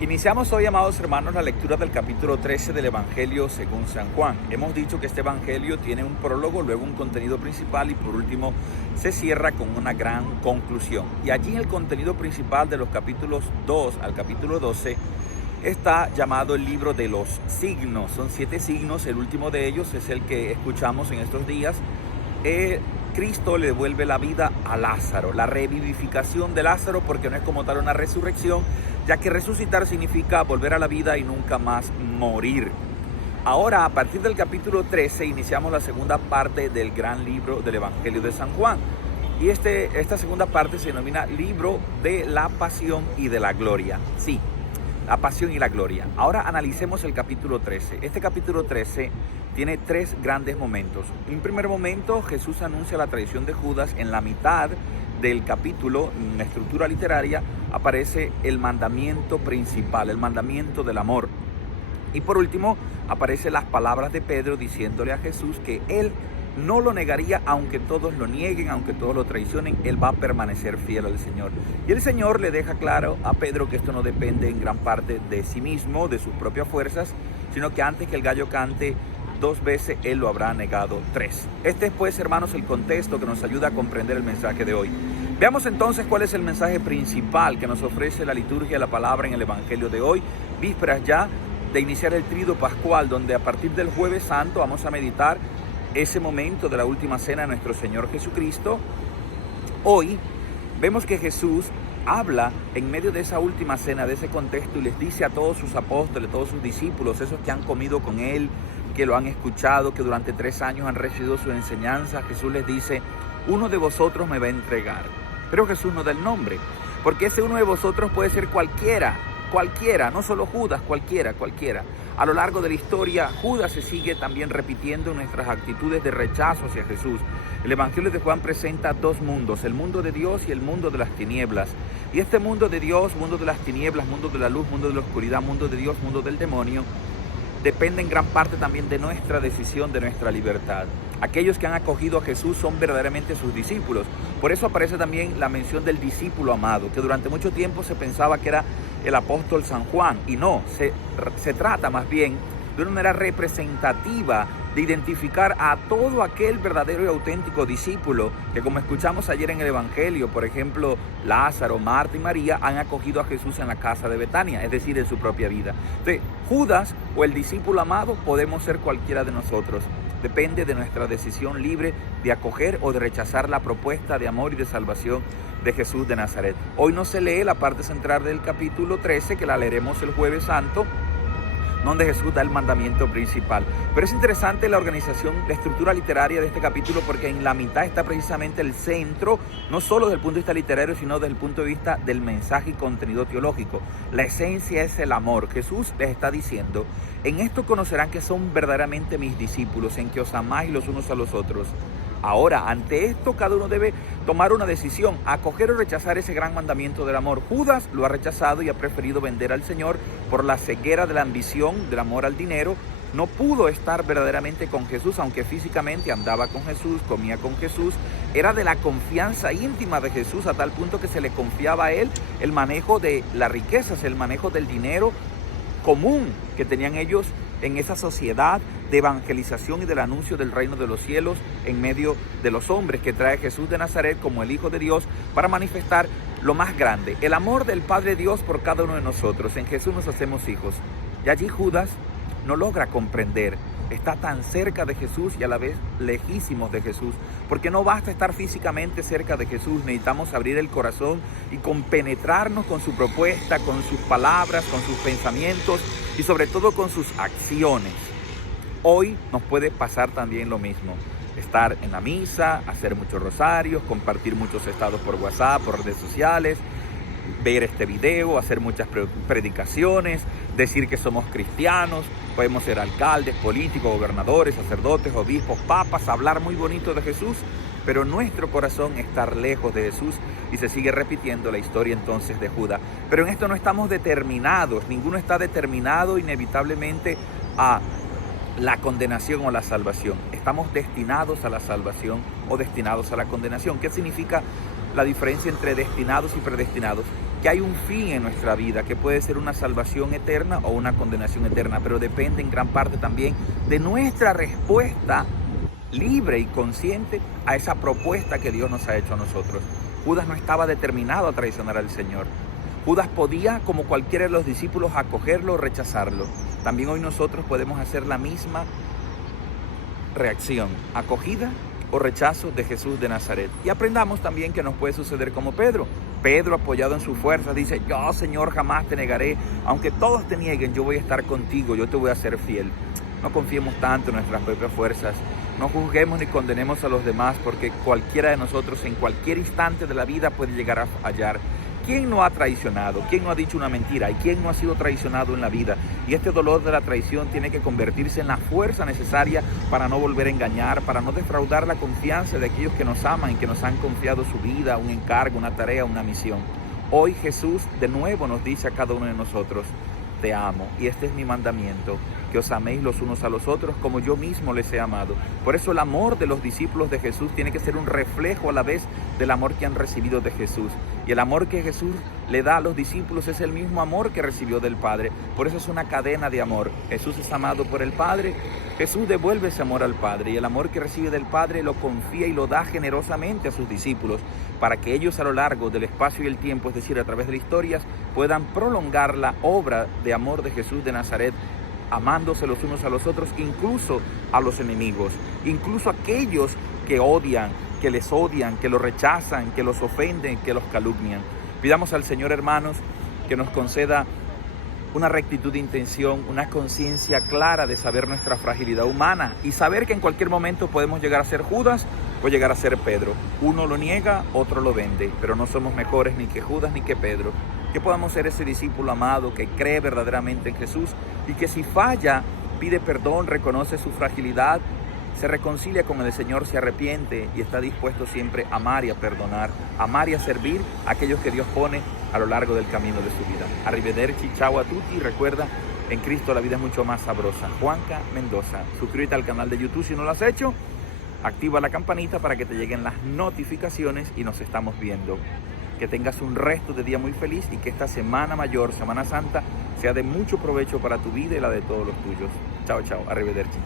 Iniciamos hoy, amados hermanos, la lectura del capítulo 13 del Evangelio según San Juan. Hemos dicho que este Evangelio tiene un prólogo, luego un contenido principal y por último se cierra con una gran conclusión. Y allí en el contenido principal de los capítulos 2 al capítulo 12 está llamado el libro de los signos. Son 7 signos, el último de ellos es el que escuchamos en estos días. Cristo le devuelve la vida a Lázaro, la revivificación de Lázaro, porque no es como tal una resurrección, ya que resucitar significa volver a la vida y nunca más morir. Ahora, a partir del capítulo 13, iniciamos la segunda parte del gran libro del Evangelio de San Juan. Y esta segunda parte se denomina Libro de la Pasión y de la Gloria. Sí, la Pasión y la Gloria. Ahora analicemos el capítulo 13. Este capítulo 13 tiene 3 grandes momentos. En un primer momento, Jesús anuncia la traición de Judas. En la mitad del capítulo, en la estructura literaria, aparece el mandamiento principal, el mandamiento del amor. Y por último, aparecen las palabras de Pedro diciéndole a Jesús que él no lo negaría, aunque todos lo nieguen, aunque todos lo traicionen, él va a permanecer fiel al Señor. Y el Señor le deja claro a Pedro que esto no depende en gran parte de sí mismo, de sus propias fuerzas, sino que antes que el gallo cante 2 veces, él lo habrá negado 3. Este es, pues, hermanos, el contexto que nos ayuda a comprender el mensaje de hoy. Veamos entonces cuál es el mensaje principal que nos ofrece la liturgia de la palabra en el Evangelio de hoy, vísperas ya de iniciar el Tríodo Pascual, donde a partir del Jueves Santo vamos a meditar ese momento de la última cena de nuestro Señor Jesucristo. Hoy vemos que Jesús habla en medio de esa última cena, de ese contexto, y les dice a todos sus apóstoles, todos sus discípulos, esos que han comido con él, que lo han escuchado, que durante 3 años han recibido su enseñanza, Jesús les dice: uno de vosotros me va a entregar. Pero Jesús no da el nombre, porque ese uno de vosotros puede ser cualquiera, no solo Judas, cualquiera. A lo largo de la historia, Judas se sigue también repitiendo en nuestras actitudes de rechazo hacia Jesús. El Evangelio de Juan presenta 2 mundos, el mundo de Dios y el mundo de las tinieblas. Y este mundo de Dios, mundo de las tinieblas, mundo de la luz, mundo de la oscuridad, mundo de Dios, mundo del demonio, depende en gran parte también de nuestra decisión, de nuestra libertad. Aquellos que han acogido a Jesús son verdaderamente sus discípulos. Por eso aparece también la mención del discípulo amado, que durante mucho tiempo se pensaba que era el apóstol San Juan, y no, se trata más bien de una manera representativa de identificar a todo aquel verdadero y auténtico discípulo que, como escuchamos ayer en el Evangelio, por ejemplo, Lázaro, Marta y María han acogido a Jesús en la casa de Betania, es decir, en su propia vida. Entonces, Judas o el discípulo amado podemos ser cualquiera de nosotros. Depende de nuestra decisión libre de acoger o de rechazar la propuesta de amor y de salvación de Jesús de Nazaret. Hoy no se lee la parte central del capítulo 13, que la leeremos el Jueves Santo, donde Jesús da el mandamiento principal. Pero es interesante la organización, la estructura literaria de este capítulo, porque en la mitad está precisamente el centro, no solo desde el punto de vista literario, sino desde el punto de vista del mensaje y contenido teológico. La esencia es el amor. Jesús les está diciendo: en esto conocerán que son verdaderamente mis discípulos, en que os amáis los unos a los otros. Ahora, ante esto, cada uno debe tomar una decisión, acoger o rechazar ese gran mandamiento del amor. Judas lo ha rechazado y ha preferido vender al Señor por la ceguera de la ambición, del amor al dinero. No pudo estar verdaderamente con Jesús, aunque físicamente andaba con Jesús, comía con Jesús. Era de la confianza íntima de Jesús, a tal punto que se le confiaba a él el manejo de las riquezas, el manejo del dinero común que tenían ellos en esa sociedad de evangelización y del anuncio del reino de los cielos en medio de los hombres, que trae Jesús de Nazaret como el Hijo de Dios para manifestar lo más grande, el amor del Padre Dios por cada uno de nosotros. En Jesús nos hacemos hijos. Y allí Judas no logra comprender, está tan cerca de Jesús y a la vez lejísimos de Jesús, porque no basta estar físicamente cerca de Jesús, necesitamos abrir el corazón y compenetrarnos con su propuesta, con sus palabras, con sus pensamientos y sobre todo con sus acciones. Hoy nos puede pasar también lo mismo, estar en la misa, hacer muchos rosarios, compartir muchos estados por WhatsApp, por redes sociales, ver este video, hacer muchas predicaciones, decir que somos cristianos, podemos ser alcaldes, políticos, gobernadores, sacerdotes, obispos, papas, hablar muy bonito de Jesús, pero nuestro corazón estar lejos de Jesús, y se sigue repitiendo la historia entonces de Judas. Pero en esto no estamos determinados, ninguno está determinado inevitablemente a la condenación o la salvación. Estamos destinados a la salvación o destinados a la condenación. ¿Qué significa la diferencia entre destinados y predestinados? que hay un fin en nuestra vida, que puede ser una salvación eterna o una condenación eterna, pero depende en gran parte también de nuestra respuesta libre y consciente a esa propuesta que Dios nos ha hecho a nosotros. Judas no estaba determinado a traicionar al Señor. Judas podía, como cualquiera de los discípulos, acogerlo o rechazarlo. También hoy nosotros podemos hacer la misma reacción, acogida o rechazo de Jesús de Nazaret. Y aprendamos también que nos puede suceder como Pedro. Pedro, apoyado en su fuerza, dice: yo, Señor, jamás te negaré, aunque todos te nieguen, yo voy a estar contigo, yo te voy a ser fiel. No confiemos tanto en nuestras propias fuerzas, no juzguemos ni condenemos a los demás, porque cualquiera de nosotros en cualquier instante de la vida puede llegar a fallar. ¿Quién no ha traicionado? ¿Quién no ha dicho una mentira? ¿Y quién no ha sido traicionado en la vida? Y este dolor de la traición tiene que convertirse en la fuerza necesaria para no volver a engañar, para no defraudar la confianza de aquellos que nos aman y que nos han confiado su vida, un encargo, una tarea, una misión. Hoy Jesús de nuevo nos dice a cada uno de nosotros: te amo, y este es mi mandamiento, que os améis los unos a los otros como yo mismo les he amado. Por eso el amor de los discípulos de Jesús tiene que ser un reflejo a la vez del amor que han recibido de Jesús. Y el amor que Jesús le da a los discípulos es el mismo amor que recibió del Padre. Por eso es una cadena de amor. Jesús es amado por el Padre, Jesús devuelve ese amor al Padre, y el amor que recibe del Padre lo confía y lo da generosamente a sus discípulos, para que ellos a lo largo del espacio y el tiempo, es decir, a través de las historias, puedan prolongar la obra de amor de Jesús de Nazaret, amándose los unos a los otros, incluso a los enemigos, incluso a aquellos que odian, que les odian, que los rechazan, que los ofenden, que los calumnian. Pidamos al Señor, hermanos, que nos conceda una rectitud de intención, una conciencia clara de saber nuestra fragilidad humana y saber que en cualquier momento podemos llegar a ser Judas o llegar a ser Pedro. Uno lo niega, otro lo vende, pero no somos mejores ni que Judas ni que Pedro. Que podamos ser ese discípulo amado que cree verdaderamente en Jesús y que si falla, pide perdón, reconoce su fragilidad, se reconcilia con el Señor, se arrepiente y está dispuesto siempre a amar y a perdonar, amar y a servir a aquellos que Dios pone a lo largo del camino de su vida. Arrivederci, ciao a tutti, y recuerda, en Cristo la vida es mucho más sabrosa. Juanca Mendoza. Suscríbete al canal de YouTube si no lo has hecho, activa la campanita para que te lleguen las notificaciones y nos estamos viendo. Que tengas un resto de día muy feliz y que esta Semana Mayor, Semana Santa, sea de mucho provecho para tu vida y la de todos los tuyos. Chao, chao, arrivederci.